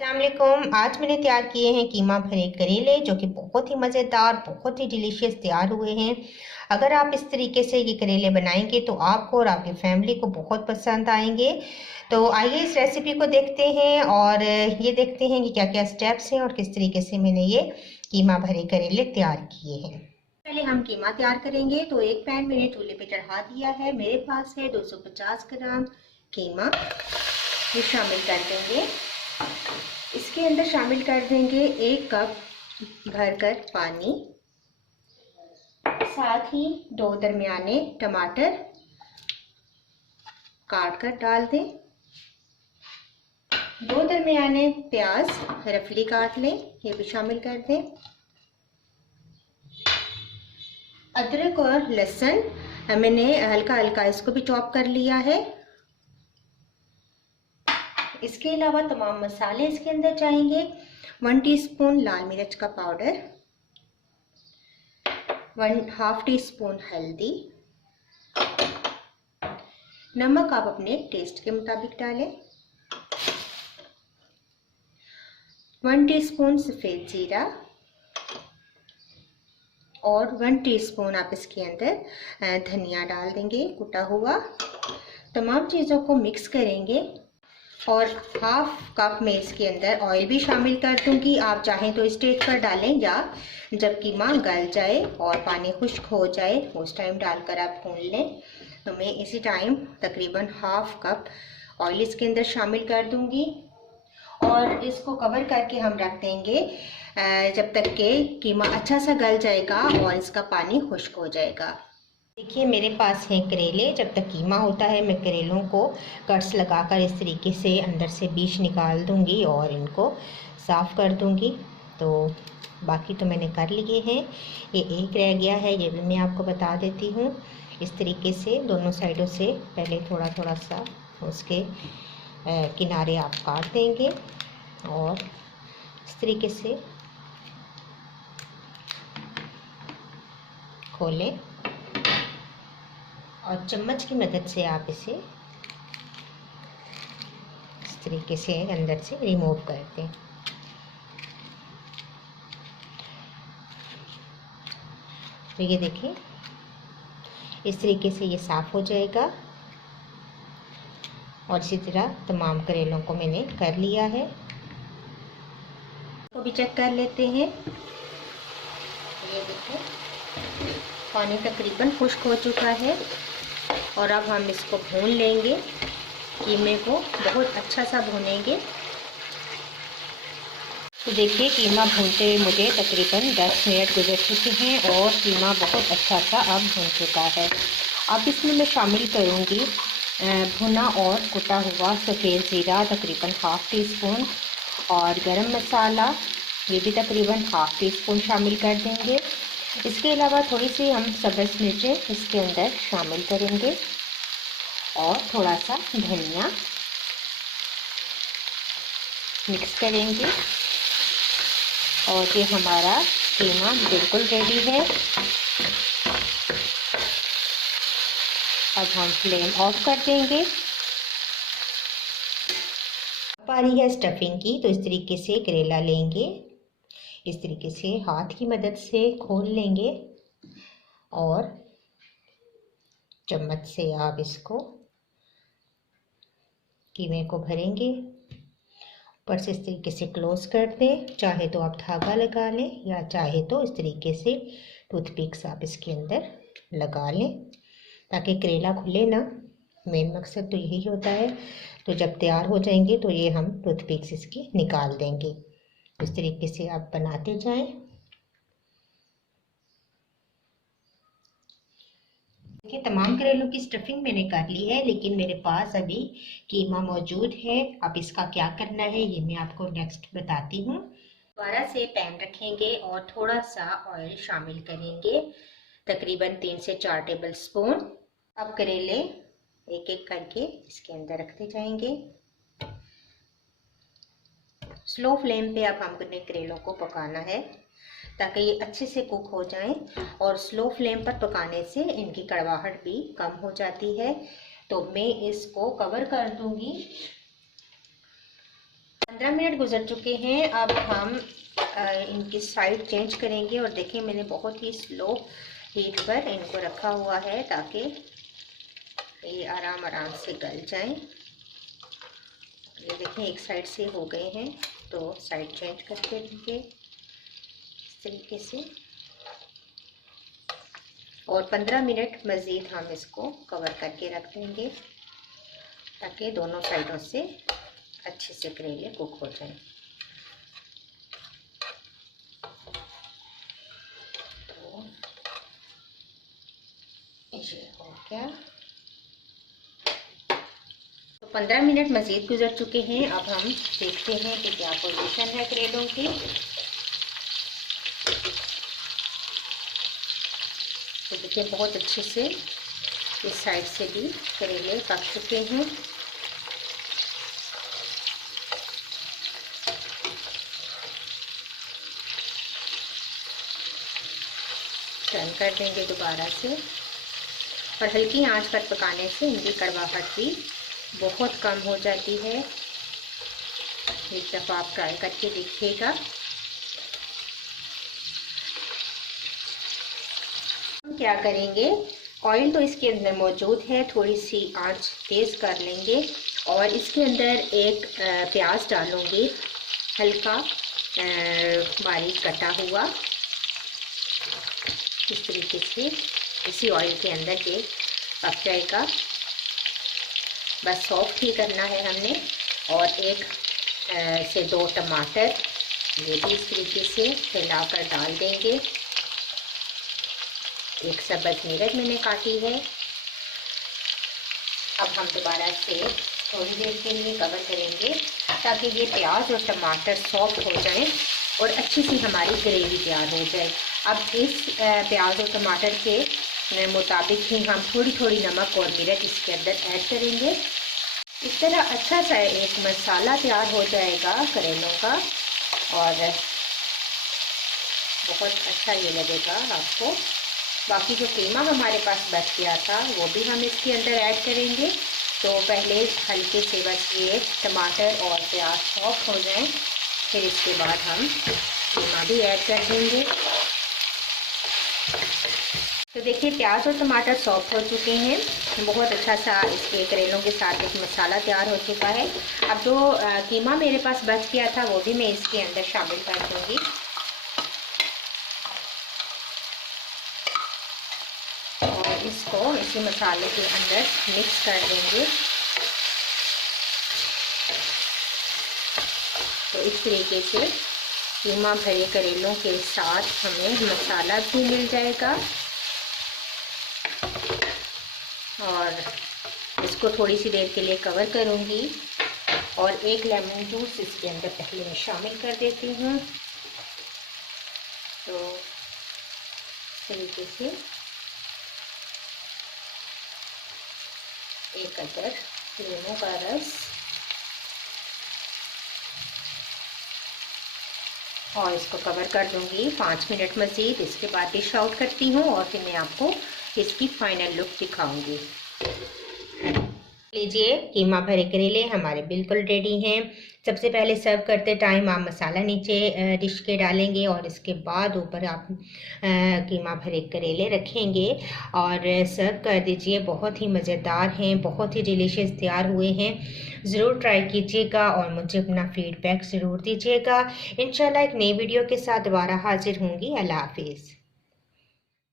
अस्सलाम वालेकुम। आज मैंने तैयार किए हैं कीमा भरे करेले, जो कि बहुत ही मज़ेदार, बहुत ही डिलीशियस तैयार हुए हैं। अगर आप इस तरीके से ये करेले बनाएंगे तो आपको और आपकी फैमिली को बहुत पसंद आएंगे। तो आइए इस रेसिपी को देखते हैं और ये देखते हैं कि क्या क्या स्टेप्स हैं और किस तरीके से मैंने ये कीमा भरे करेले तैयार किए हैं। पहले हम कीमा तैयार करेंगे। तो एक पैन मैंने चूल्हे पे चढ़ा दिया है। मेरे पास है 250 ग्राम कीमा, ये शामिल कर देंगे। इसके अंदर शामिल कर देंगे 1 कप भरकर पानी, साथ ही 2 दरमियाने टमाटर काट कर डाल दें। 2 दरमियाने प्याज रफली काट लें, ये भी शामिल कर दें। अदरक और लहसुन मैंने हल्का हल्का इसको भी चॉप कर लिया है। इसके अलावा तमाम मसाले इसके अंदर जाएंगे। 1 टीस्पून लाल मिर्च का पाउडर, 1/2 टीस्पून हल्दी, नमक आप अपने टेस्ट के मुताबिक डालें, 1 टीस्पून सफ़ेद जीरा और 1 टीस्पून आप इसके अंदर धनिया डाल देंगे कुटा हुआ। तमाम चीज़ों को मिक्स करेंगे और 1/2 कप में इसके अंदर ऑयल भी शामिल कर दूंगी। आप चाहें तो इस स्टेज पर डालें या जब कीमा गल जाए और पानी खुश्क हो जाए उस टाइम डालकर आप भून लें। तो मैं इसी टाइम तकरीबन 1/2 कप ऑयल इसके अंदर शामिल कर दूंगी और इसको कवर करके हम रख देंगे जब तक कि कीमा अच्छा सा गल जाएगा और इसका पानी खुश्क हो जाएगा। देखिए मेरे पास है करेले। जब तक कीमा होता है मैं करेलों को कट्स लगाकर इस तरीके से अंदर से बीज निकाल दूंगी और इनको साफ़ कर दूंगी। तो बाकी तो मैंने कर लिए हैं, ये एक रह गया है, ये भी मैं आपको बता देती हूँ। इस तरीके से दोनों साइडों से पहले थोड़ा थोड़ा सा उसके किनारे आप काट देंगे और इस तरीके से खोलें और चम्मच की मदद से आप इसे इस तरीके से अंदर से रिमूव कर दें। तो ये देखिए इस तरीके से ये साफ़ हो जाएगा और इसी तरह तमाम करेलों को मैंने कर लिया है। तो भी चेक कर लेते हैं। ये देखिए पानी तकरीबन खुश्क हो चुका है और अब हम इसको भून लेंगे। कीमे को बहुत अच्छा सा भूनेंगे। तो देखिए कीमा भूनते हुए मुझे तकरीबन 10 मिनट गुजर चुके हैं और कीमा बहुत अच्छा सा अब भून चुका है। अब इसमें मैं शामिल करूँगी भुना और कुटा हुआ सफ़ेद ज़ीरा तकरीबन 1/2 टीस्पून और गरम मसाला ये भी तकरीबन 1/2 टीस्पून शामिल कर देंगे। इसके अलावा थोड़ी सी हम सब्ज़ मिर्चें इसके अंदर शामिल करेंगे और थोड़ा सा धनिया मिक्स करेंगे और ये हमारा कीमा बिल्कुल रेडी है। अब हम फ्लेम ऑफ कर देंगे। बारी है स्टफिंग की। तो इस तरीके से करेला लेंगे, इस तरीके से हाथ की मदद से खोल लेंगे और चम्मच से आप इसको कीमे को भरेंगे। ऊपर से इस तरीके से क्लोज कर दें। चाहे तो आप धागा लगा लें या चाहे तो इस तरीके से टूथपिक्स आप इसके अंदर लगा लें ताकि करेला खुले ना। मेन मकसद तो यही होता है। तो जब तैयार हो जाएंगे तो ये हम टूथपिक्स इसकी निकाल देंगे। इस तरीके से आप बनाते जाएं। देखिए तमाम करेलों की स्टफिंग मैंने कर ली है, लेकिन मेरे पास अभी कीमा मौजूद है। अब इसका क्या करना है ये मैं आपको नेक्स्ट बताती हूँ। दोबारा से पैन रखेंगे और थोड़ा सा ऑयल शामिल करेंगे, तकरीबन 3 से 4 टेबल स्पून। अब करेले एक एक करके इसके अंदर रखते जाएंगे। स्लो फ्लेम पे अब हमने करेलों को पकाना है ताकि ये अच्छे से कुक हो जाएं और स्लो फ्लेम पर पकाने से इनकी कड़वाहट भी कम हो जाती है। तो मैं इसको कवर कर दूंगी 15 मिनट गुजर चुके हैं। अब हम इनकी साइड चेंज करेंगे और देखें मैंने बहुत ही स्लो हीट पर इनको रखा हुआ है ताकि ये आराम आराम से गल जाएं। ये देखें एक साइड से हो गए हैं तो साइड चेंज करके देंगे इस तरीके से, और 15 मिनट मज़ीद हम इसको कवर करके रख देंगे ताकि दोनों साइडों से अच्छे से करेले कुक हो जाएं। तो ये हो गया। तो 15 मिनट मज़ीद गुजर चुके हैं। अब हम देखते हैं कि क्या पोजीशन है करेलों की। तो देखिए बहुत अच्छे से इस साइड से भी करेले पक चुके हैं। टर्न कर देंगे दोबारा से, और हल्की आंच पर पकाने से इनकी कड़वाहट भी बहुत कम हो जाती है। एक दफ़ा आप ट्राई करके देखिएगा। हम क्या करेंगे, ऑयल तो इसके अंदर मौजूद है, थोड़ी सी आंच तेज़ कर लेंगे और इसके अंदर एक प्याज डालूंगी हल्का बारीक कटा हुआ। इस तरीके से इसी ऑयल के अंदर ये पक जाएगा। बस सॉफ्ट ही करना है हमने। और एक से 2 टमाटर ये भी इस तरीके से हिलाकर डाल देंगे। एक सब्ज़ मिर्च मैंने काटी है। अब हम दोबारा से थोड़ी देर के लिए कवर करेंगे ताकि ये प्याज और टमाटर सॉफ्ट हो जाएं और अच्छी सी हमारी ग्रेवी तैयार हो जाए। अब इस प्याज और टमाटर के मुताबिक ही हम थोड़ी थोड़ी नमक और मिर्च इसके अंदर ऐड करेंगे। इस तरह अच्छा सा एक मसाला तैयार हो जाएगा करेलों का, और बहुत अच्छा ये लगेगा आपको। बाकी जो कीमा हमारे पास बच गया था वो भी हम इसके अंदर ऐड करेंगे। तो पहले हल्के से बस ये टमाटर और प्याज सॉफ्ट हो जाएं, फिर इसके बाद हम कीमा भी ऐड कर देंगे। तो देखिए प्याज और टमाटर सॉफ्ट हो चुके हैं। बहुत अच्छा सा इसके करेलों के साथ एक मसाला तैयार हो चुका है। अब जो कीमा मेरे पास बच गया था वो भी मैं इसके अंदर शामिल कर दूँगी। और इसको इसी मसाले के अंदर मिक्स कर देंगे। तो इस तरीके से कीमा भरे करेलों के साथ हमें मसाला भी मिल जाएगा। और इसको थोड़ी सी देर के लिए कवर करूँगी और एक लेमन जूस इसके अंदर पहले मैं शामिल कर देती हूँ। तो इस तरीके से एक अदर नींबू का रस, और इसको कवर कर दूंगी 5 मिनट मज़ीद। इसके बाद डिश आउट करती हूँ और फिर मैं आपको इसकी फाइनल लुक दिखाऊंगी। लीजिए कीमा भरे करेले हमारे बिल्कुल रेडी हैं। सबसे पहले सर्व करते टाइम आप मसाला नीचे डिश के डालेंगे और इसके बाद ऊपर आप कीमा भरे करेले रखेंगे और सर्व कर दीजिए। बहुत ही मज़ेदार हैं, बहुत ही डिलीशियस तैयार हुए हैं। ज़रूर ट्राई कीजिएगा और मुझे अपना फीडबैक ज़रूर दीजिएगा। इंशाल्लाह एक नई वीडियो के साथ दोबारा हाजिर होंगी। अल्लाह हाफिज़।